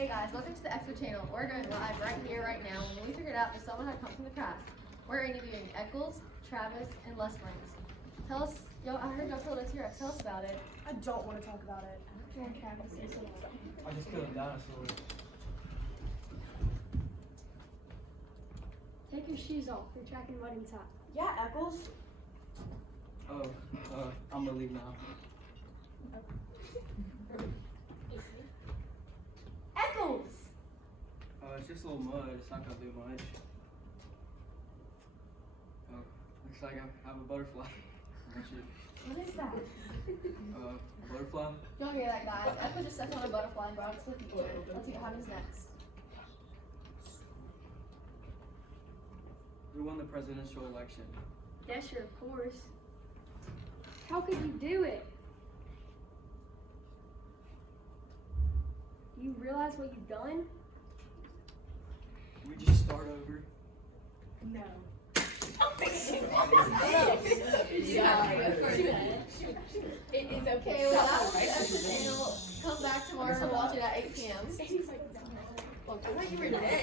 Hey guys, welcome to the Extra Channel. We're going live right here, right now. When we figured out that someone had come from the past, we're interviewing Eccles, Travis, and Les Springs. Tell us, I heard y'all told us here. Tell us about it. I don't want to talk about it. I just killed a dinosaur. Take your shoes off. You're tracking mud inside. Yeah, Eccles. Oh, I'm gonna leave now. Eccles! It's just a little mud. It's not gonna do much. Oh, looks like I have a butterfly. What is that? A butterfly? Y'all hear that, guys? Eccles just stepped on a butterfly and brought it to the future. Let's see what happens next. Who won the presidential election? Dasher, of course. How could you do it? You realize what you've done? We just start over. No. It is okay. Well, that was the Extra Channel. Come back tomorrow and watch it at 8 p.m. I thought you were dead.